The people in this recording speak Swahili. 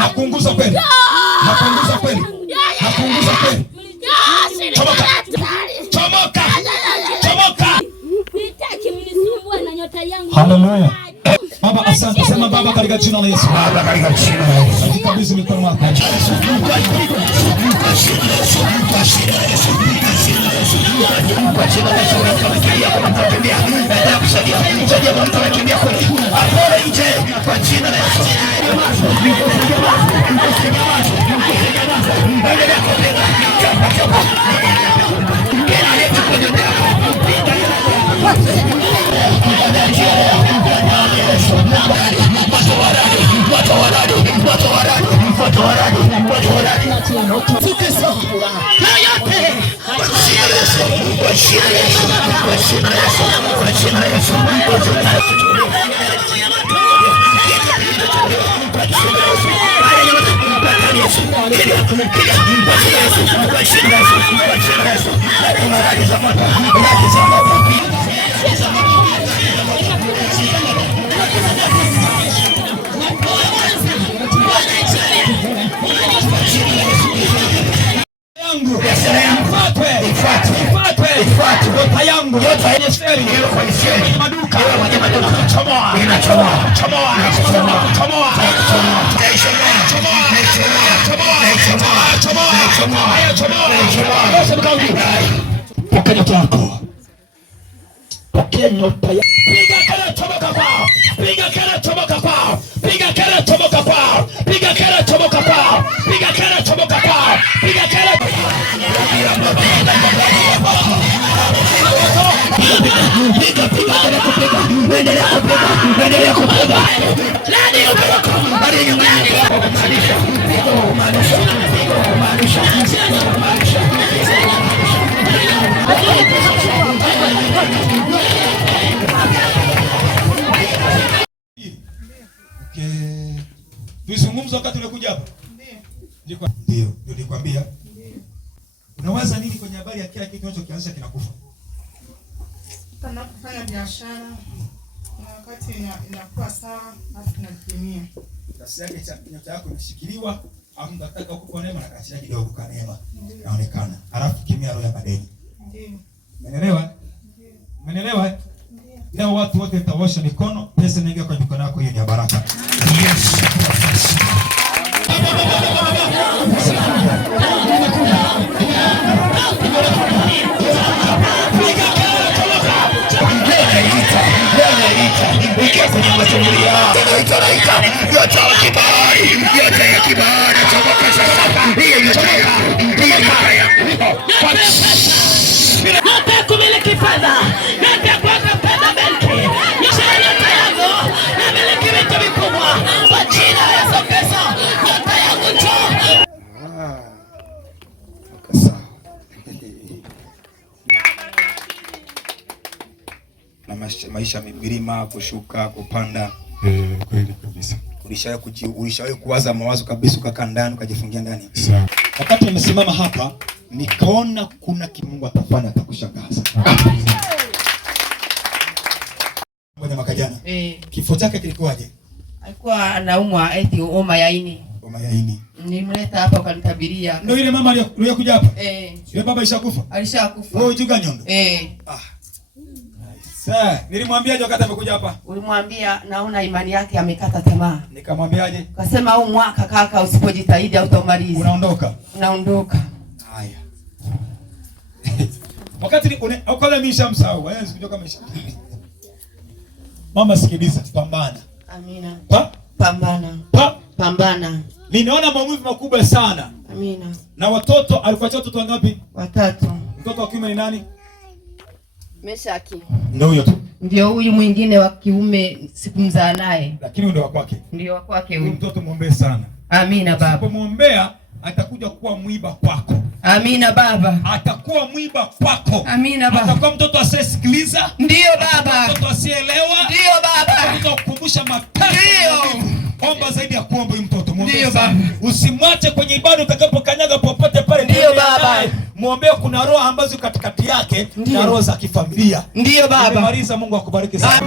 Nakuunguza kweli. Nakuunguza kweli. Nakuunguza kweli. Chomoka. Chomoka. Chomoka. Nitaki mnisumbue na nyota yangu. Haleluya. Baba asante, sema Baba katika jina la Yesu. Baba katika jina la Yesu. Nikabidhi mikono yako. Pokea nyota yako. Pokea nyota yako. Piga kara chomoka kwao. Piga kara chomoka kwao. Piga kara chomoka kwao. Piga kara chomoka kwao. Piga kara chomoka kwao. Piga kara. Piga piga endelea kupiga. Endelea kupiga. Endelea kupiga. Nani upeleka? Nani nyumbani? Tuzungumze wakati ulikuja hapa. Ndio, nilikwambia. Unawaza nini kwenye habari ya kila kitu unachokianzisha kinakufa? Kama kufanya biashara na wakati inakuwa sawa basi tunatumia. Kasi yake nyota yako inashikiliwa, au mtataka huko neema na kasi yake kidogo kwa neema. Inaonekana. Alafu kimya roho ya madeni. Ndio. Umeelewa? Ndio. Umeelewa? Ndio. Leo watu wote tawasha mikono, pesa inaingia kwa mikono yako, hiyo ni baraka. Yes. Nataka kumiliki fedha. Nataka kuweka fedha benki. Nyota yangu. Namiliki vitu vikubwa. Kwa jina la Yesu Kristo. Nyota yangu njoo. Na maisha milima, kushuka, kupanda. Kweli kabisa. Ulishawahi kuwaza mawazo kabisa ukakaa ndani ukajifungia ndani? Sawa. Wakati nimesimama hapa nikaona kuna Mungu atafanya atakushangaza. Mmoja mwaka jana. Kifo chake kilikuwaje? Alikuwa anaumwa eti homa ya ini. Homa ya ini. Nilimleta hapa ukanitabiria. Ndio ile mama aliyokuja hapa? Yule baba alishakufa? Alishakufa. Wewe ujuga nyondo? Ah. Sasa nilimwambiaje wakati amekuja hapa? Ulimwambia naona imani yake amekata tamaa. Nikamwambiaje? Kasema huu mwaka kaka usipojitahidi hautamaliza. Unaondoka. Unaondoka. Haya. Wakati ukala nishamsahau, sikuja kama Mama sikiliza, pambana. Amina. Pambana. Pambana. Ninaona maumivu makubwa sana. Amina. Na watoto alikuwa watoto wangapi? 3. Mtoto wa kiume ni nani? Meshaki. Ndio huyo tu. Ndio huyu mwingine wa kiume sikumzaa naye. Lakini ndio wa kwake. Ndio wa kwake huyu. Mtoto muombe sana. Amina baba. Usipomwombea atakuja kuwa mwiba kwako. Amina baba. Atakuwa mwiba kwako. Amina baba. Atakuwa mtoto asiyesikiliza. Ndio baba. Mtoto asiyeelewa. Ndio baba. Atakuja kukumbusha mapenzi. Ndio. Omba zaidi ya kuomba huyu mtoto. Ndio baba. Usimwache kwenye ibada utakapokanyaga popote pale. Ndio baba. Muombee, kuna roho ambazo katikati yake na roho za kifamilia. Ndio baba. Nimemaliza, Mungu akubariki sana.